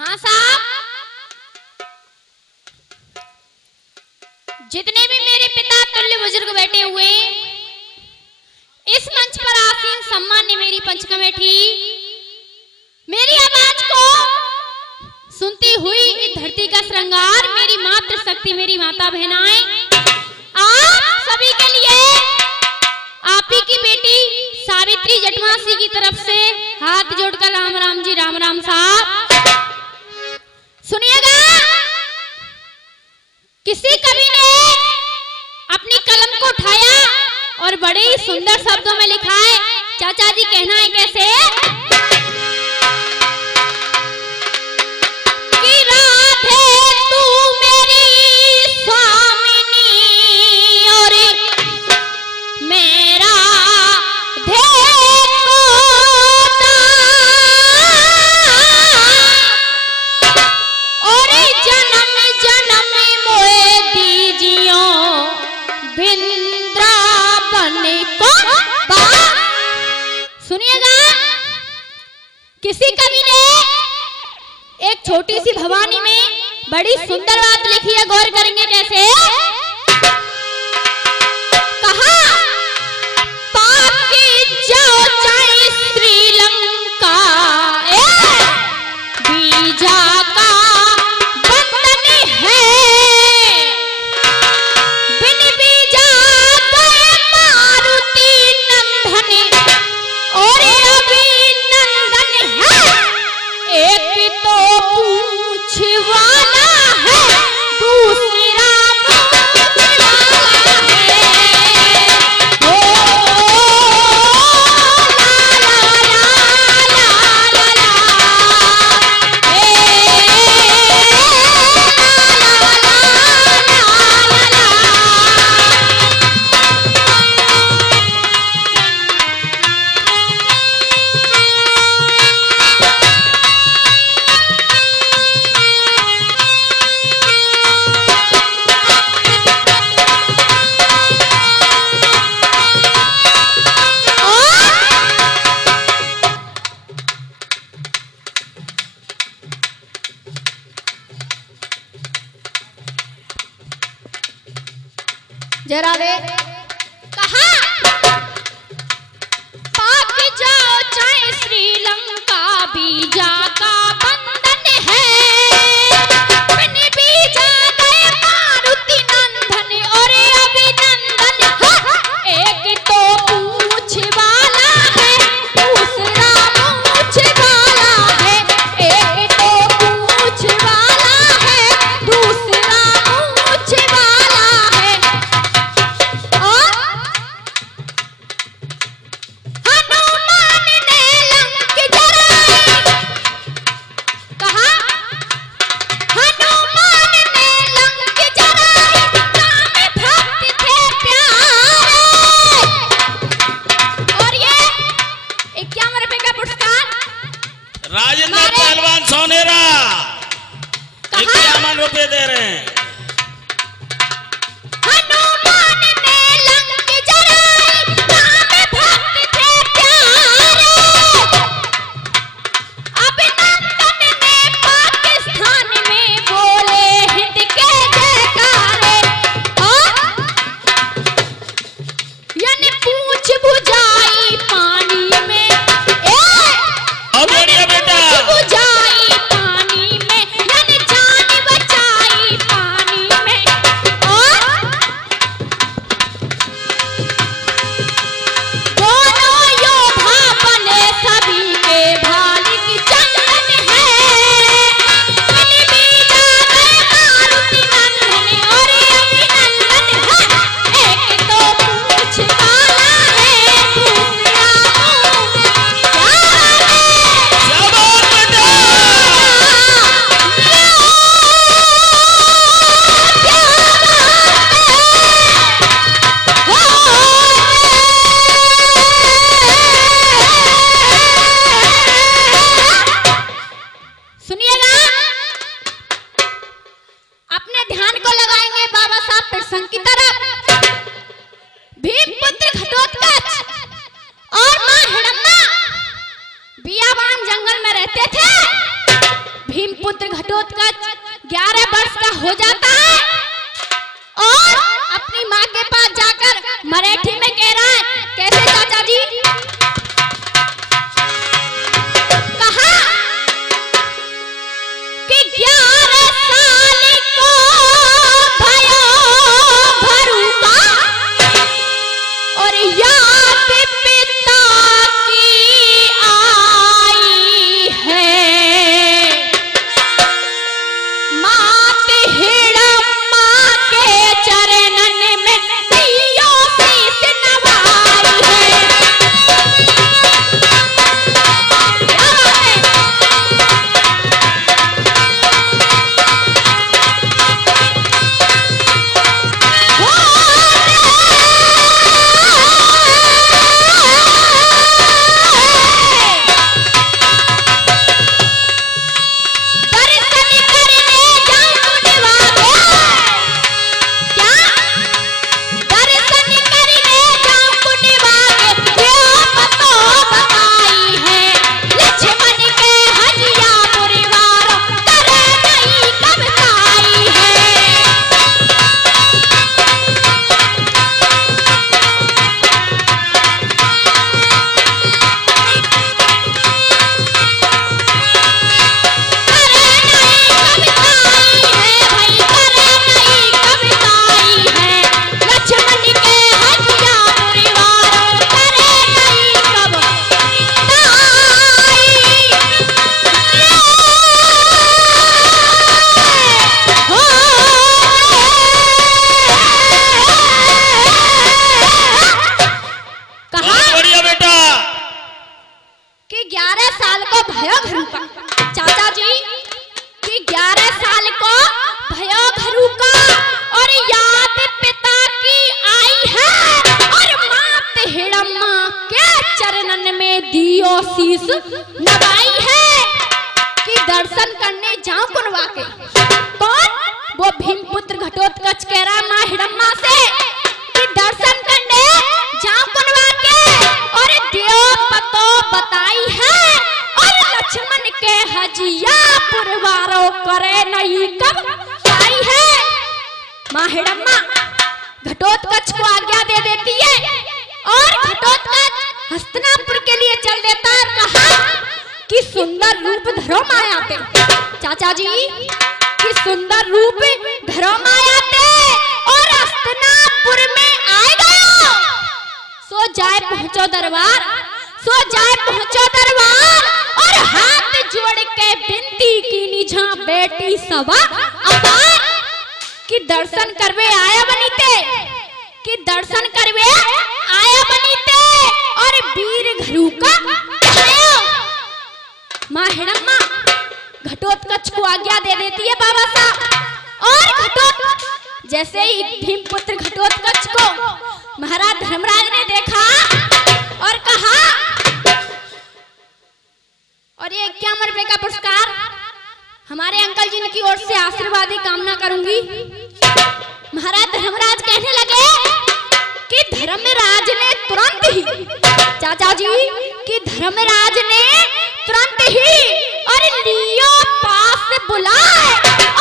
हाँ साहब, जितने भी मेरे पिता तुल्य बुजुर्ग बैठे हुए इस मंच पर आसीन सम्मान्य मेरी पंच कमेटी, मेरी आवाज को सुनती हुई इस धरती का श्रृंगार मेरी मातृ शक्ति, मेरी माता बहनाएं, आप सभी के लिए आप ही की बेटी सावित्री जटवासी की तरफ से हाथ जोड़कर राम राम जी, राम राम साहब। सुनिएगा, किसी कवि ने अपनी कलम को उठाया और बड़े ही सुंदर शब्दों में लिखा है। चाचा जी कहना है कैसे कि राधे तू मेरी स्वामिनी और मेरा किसी कवि ने एक छोटी सी भवानी में बड़ी सुंदर बात लिखी है, गौर करेंगे कैसे। कहा पाप की जाओ चाहे श्रीलंका, बीजा का बंधन है, बिन बीजा गए मारुति नंदन और एक तो पूछ वाला है, दूसरा पूछ वाला है। ओ ला ला ला ला ला जरा वे कहा पाक जाओ चाहे श्रीलंका, बीजा का बंधन है, बिन बीजा गए मारुति नंदन और अभिनंदन है। एक तो पूछ वाला है, दूसरा मूछ वाला है, एक तो पूछ वाला है, दूसरा मूछ वाला है। हनुमान ने लंक जराई, कहा हनुमान ने लंक जराई, राम भक्त थे प्यारे। और ये 51 रुपए का पुरस्कार राजेंद्र पहलवान सोनेरा 51 रुपए दे रहे हैं। हनुमान ने लंक जराई, राम भक्त थे प्यारे, अभिनंदन ने पाकिस्तान में बोले हिंद के जयकारे। यानी पूछ बुझाई पानी में, बेटा बुझाई पानी में, यानी जान बचाई पानी पुत्र घटोत्कच 11 वर्ष का हो जाता है और अपनी माँ के पास जाकर मराठी में कह रहा है, कैसे चाचा जी? कहा कि 11 साल को भयो भरूका और याद पिता की आई है, मात हिड़म्मा के चरणन में दियो शीस नवाई है। क्या शीस नवाई है कि दर्शन करने जाऊं कुनवा के। कौन? वो भीमपुत्र घटोत्कच कह रहा माँ हिड़म्मा से कि दर्शन करने जाऊं कुनवा के और देव पतो बताई है और लक्ष्मण के हजिया पुरवारो करे नहीं कब आई है। माँ हिड़म्मा घटोत्कच को आज्ञा दे देती है और घटोत्कच हस्तिनापुर के लिए चल देता है। कहा कि सुंदर रूप धरो माया ते, चाचा जी कि सुंदर रूप धरो माया ते और हस्तिनापुर में आए गयो। सो जाए पहुंचो दरबार, सो जाए पहुंचो दरबार और हाथ जोड़ के विनती की निझा बेटी सवा अपार कि दर्शन करवे आया बनीते, कि दर्शन करवे आया बनीते और वीर घरू का माँ हिड़म्मा घटोत्कच को आज्ञा दे देती है बाबा साहब। और घटोत्कच जैसे ही भीमपुत्र घटोत्कच को महाराज धर्मराज ने देखा और कहा, और ये 51 रुपए का पुरस्कार हमारे अंकल जी की ओर से आशीर्वादी कामना करूंगी। महाराज धर्मराज कहने लगे कि धर्मराज ने तुरंत ही, चाचा जी कि धर्मराज ने तुरंत ही और लियो पास बुलाए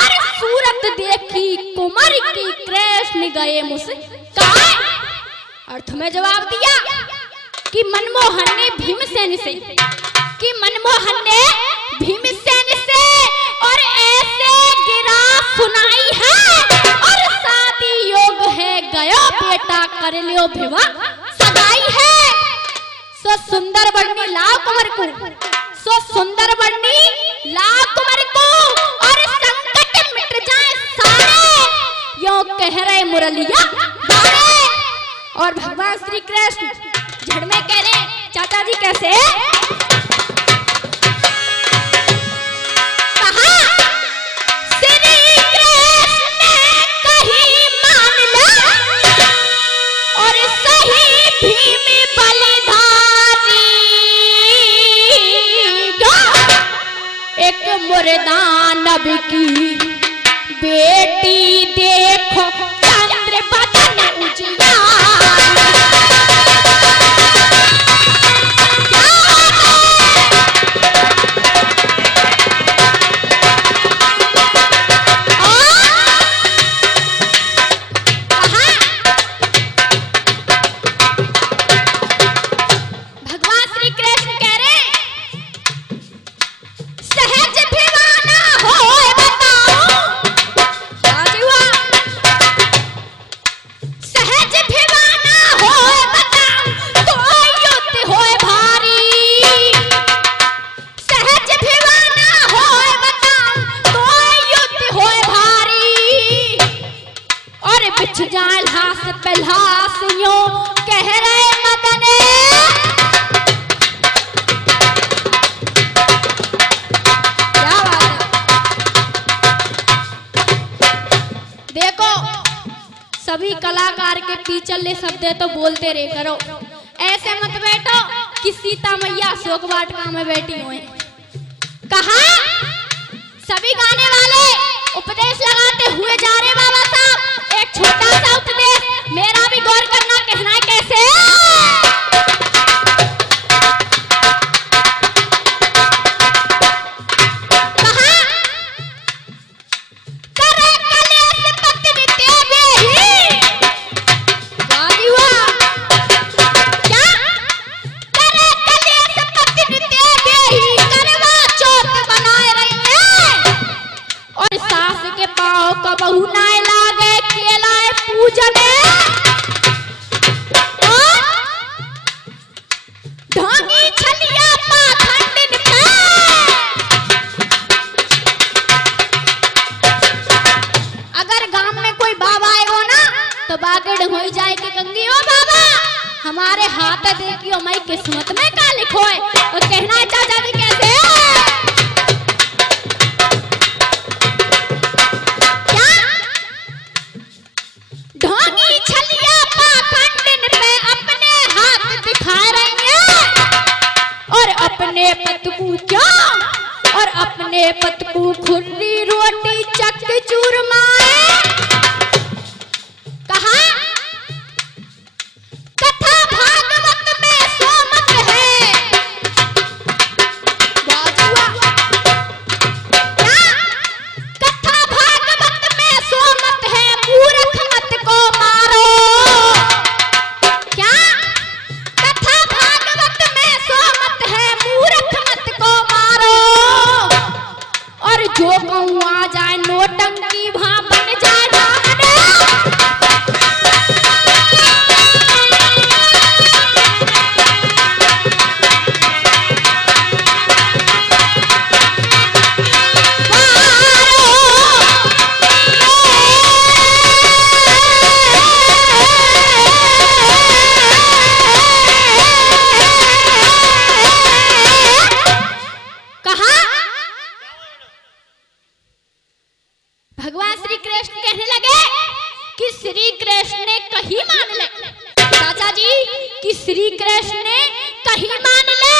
और सूरत देखी कुमार की कृष्ण गए मुस्काए। अर्थ में जवाब दिया कि मनमोहन ने भीमसेन से, कि मनमोहन ने भीमसेन से और ऐसे गिरा सुनाई है और शादी योग है गयो बेटा कर लियो भिवा सगाई है। सो सुंदर बड़नी लाओ कुंवर को, सो सुंदर बड़नी लाओ कुंवर को और संकट मिट जाए सारे, यो कह रहे मुरलिया बारे। और भगवान श्री कृष्ण झड़ में कह रहे, चाचा जी कैसे? कहा श्री कृष्ण कही मान ला और सही भीम बलिधारी एक मुर्दानब की बेटी देखो चंद्र बदन उजियार। सभी कलाकार के पीछे शब्द तो बोलते रहे करो, ऐसे मत बैठो कि सीता मैया शोक वाटिका में बैठी हुई। कहा सभी गाने वाले उपदेश लगाते हुए जा रहे बाबा साहब, एक छोटा सा उपदेश मेरा भी गौर करना, कहना है कैसे। बहू नाय लागे केलाए पूजने ढोंगी छलिया पाखंडिन पे। अगर गांव में कोई बाबा आएगो ना तो बागड़ हो जाए कि कंगी हो बाबा हमारे हाथ देखियो मैं किस्मत में का लिखो है। और कहना है चाचा जी कैसे ढोंगी छलिया पाखंडिन पे अपने हाथ दिखा रही है और अपने पत को क्या और अपने पत को खुर्री रोटी चक चूरमाए। कहा कथा भागवत में सोमत है बाजुआ क्या कथा भागवत में सोमत है मूर्ख मत को मारो। क्या कथा भागवत में सोमत है मूर्ख मत को मारो। और जो कहूँ आ जाए नोटंकी वहां बन जाए जाने। भगवान श्री कृष्ण कहने लगे कि श्री कृष्ण ने कहीं मान ले चाचा जी कि श्री कृष्ण ने कहीं मान ले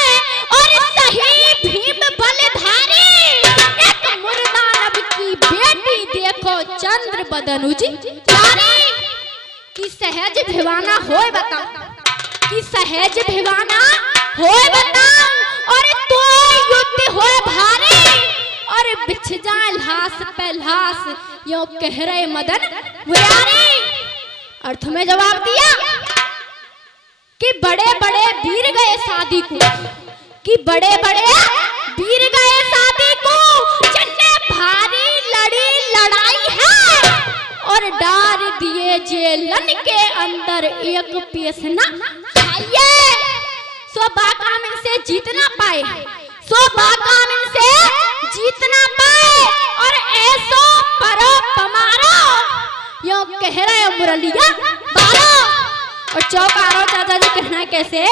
और सही भीम बलधारी एक मुर्दानब की बेटी देखो चंद्र बदनु जी कि सहज भिवाना होए बताओ कि सहज भिवाना होए बताओ और तो युद्ध होए भारी और बिछ जाए लाश पे लाश यो कह रहे मदन मुरारी। अर्थ में जवाब दिया कि बड़े बड़े वीर गए शादी को कि बड़े बड़े वीर गए शादी को जिनने भारी लड़ी लड़ाई है और डाल दिए जेलन के अंदर एक पेशना खाइए सो बाकाम से जीतना पाए सो बाकाम से जीतना पाए और ऐसो परो पमारो यो कह रहे हो मुरलिया बारो। और चौकारो चाचा जी कहना कैसे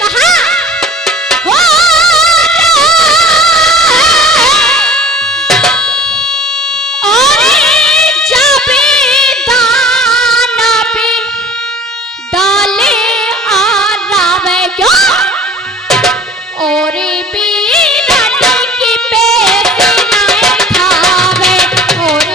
कहा हो और जाबे दाना पे डाले आ रावे क्यों और बीरानी की पेशना खावे और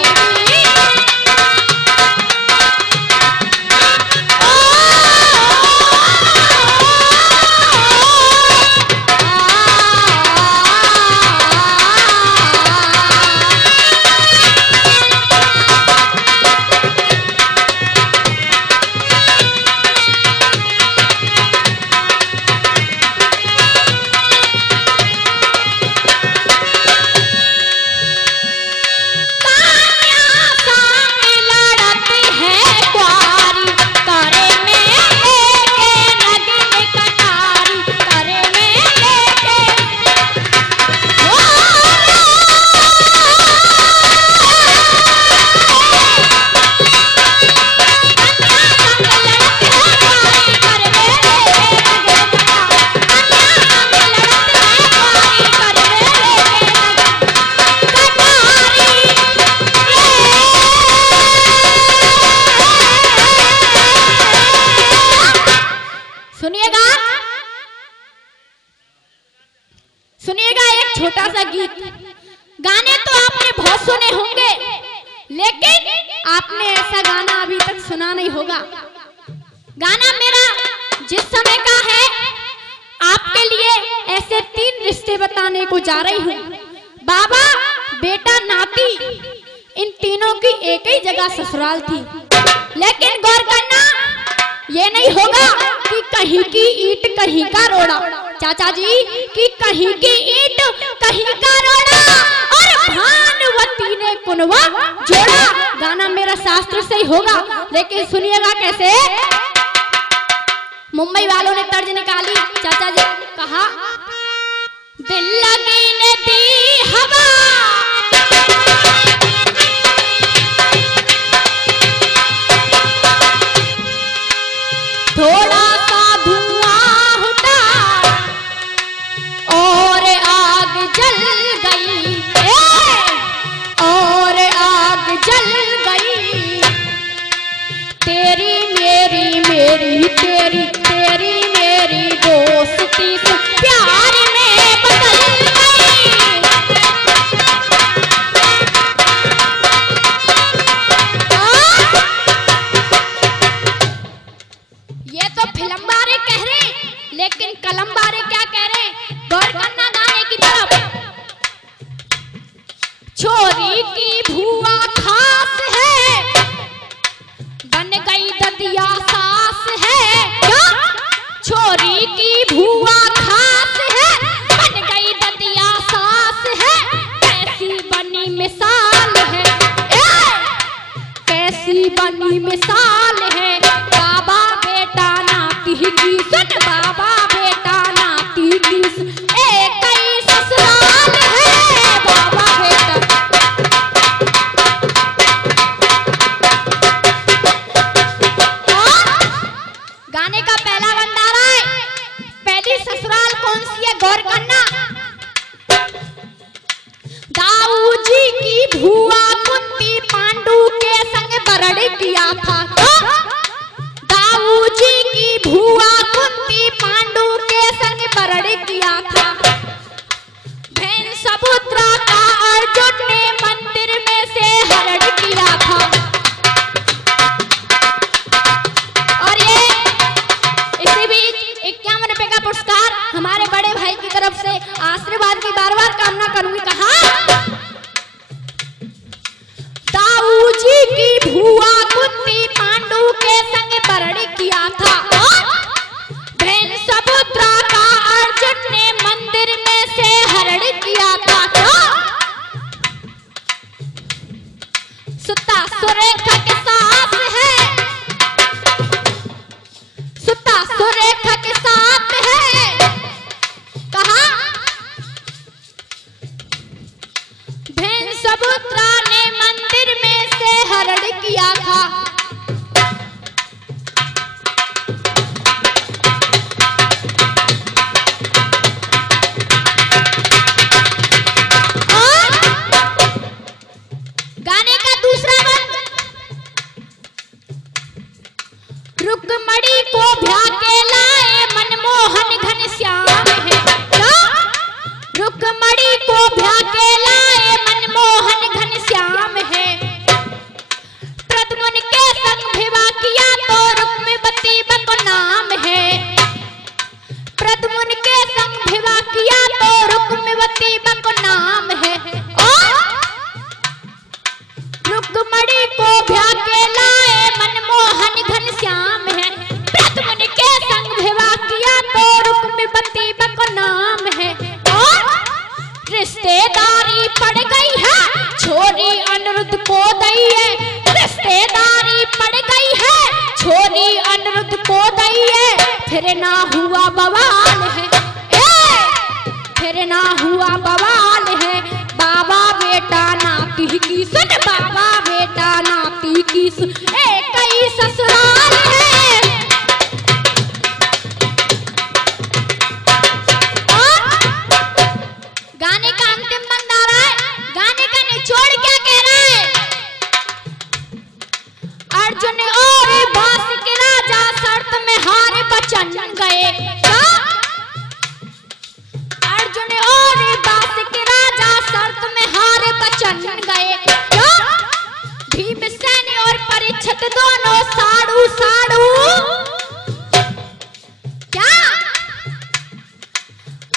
सुनिएगा एक छोटा सा गीत। गाने तो आपने बहुत सुने होंगे, लेकिन आपने ऐसा गाना अभी तक सुना नहीं होगा। गाना मेरा जिस समय का है, आपके लिए ऐसे 3 रिश्ते बताने को जा रही हूँ। बाबा, बेटा, नाती, इन तीनों की एक ही जगह ससुराल थी। लेकिन गौर करना, ये नहीं होगा कि कहीं की ईंट कहीं का रोड़ा, चाचा जी, कि कहीं की ईंट कहीं का रोड़ा और भानुवती ने कुनवा जोड़ा। गाना मेरा शास्त्र से ही होगा, लेकिन सुनिएगा कैसे। मुंबई वालों ने तर्ज निकाली, चाचा जी कहा, दिल लगी ने दी हवा, थोड़ा सा धुआं उठा और आग जल गई, और आग जल गई। तेरी मेरी मेरी तेरी तेरी मेरी दोस्ती से प्यार में बदल गई। ये तो फिल्म बारे कह रहे, लेकिन कलम बारे क्या कह रहे? गौर करना गाने की तरफ। छोरी की भुआ खास है, बन गई ददिया सास है। क्या? छोरी की भुआ खास है, बन गई ददिया सास है। कैसी बनी मिसाल है, कैसी बनी मिसाल है। बाबा बेटा नाती की सुन, बाबा बेटा नाती की सुन, एक ही ससुराल है। बाबा बेटा गाने का पहला भंडारा है। पहली ससुराल कौन सी है? गौर करना। दाऊ जी की भुआ कुंती पांडु के संग बरड़ किया था। दाऊ जी की भुआ कुंती पांडु के संग बरड़ किया था। बहन समुद्रा का अर्जुन ने मंदिर में से हरण किया था। और ये इसी बीच 51 रुपए का पुरस्कार हमारे बड़े भाई की तरफ से आशीर्वाद की बार बार कामना करूंगी। कहा, दाऊ जी की भुआ कुंती पांडु के संग बरड़ किया था। बहन समुद्रा का अर्जुन ने मंदिर में से हरण किया था। सुता सुरेखा के साथ है, सुता सुरेखा के साथ है। कहा, बहन समुद्रा ने मंदिर में से हरण किया था। और गाने का दूसरा वर्ग, रुक्मणी को ब्याह के लाए मनमोहन घनश्याम है। क्या? रुक्मणी को ब्याह के लाए मनमोहन घनश्याम है। प्रद्युम्न के संग विवाह किया तो रुक्मवती बको नाम है। प्रद्युम्न के संग विवाह किया तो रुक्मवती बको नाम है। और रुक्मणी को ब्याह के लाए मनमोहन घनश्याम है। प्रद्युम्न के संग विवाह किया तो रुक्मवती बको नाम है। और रिश्तेदारी पड़ गई है, छोरी अनिरुद्ध को दई है। रिश्तेदारी पड़ गई है, छोरी अनिरुद्ध को दई है। फिर ना हुआ बवाल है, फिर ना हुआ बवाल है। बाबा बेटा नाती की सुन, बाबा बेटा नाती की सुन, एक ही ससुराल है। और गाने का अंतिम भंडारा है। गाने का निचोड़ क्या कह रहा है? अर्जुन और बास के राजा शर्त में हार बचन गए। अर्जुन और बचन गए। क्यों? भीमसेन और परीक्षित दोनों साड़ू साड़ू क्या?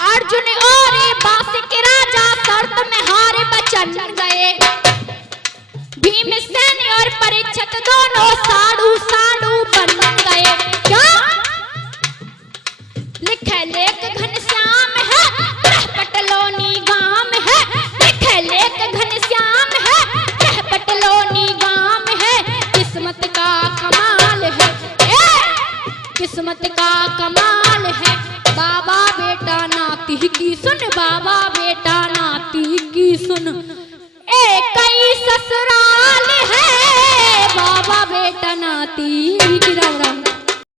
अर्जुन और बांस के राजा शर्त में हारे बचन गए। भीमसेन और परीक्षित दोनों साड़ू साड़ू बन गए। क्या? लिखे लेख घनश्याम है, पटलोनी गाम है। लिखे लेख घनश्याम है, पटलोनी गाम है। किस्मत का कमाल है, किस्मत का कमाल है। बाबा बेटा नाती की सुन, बाबा बेटा नाती की सुन।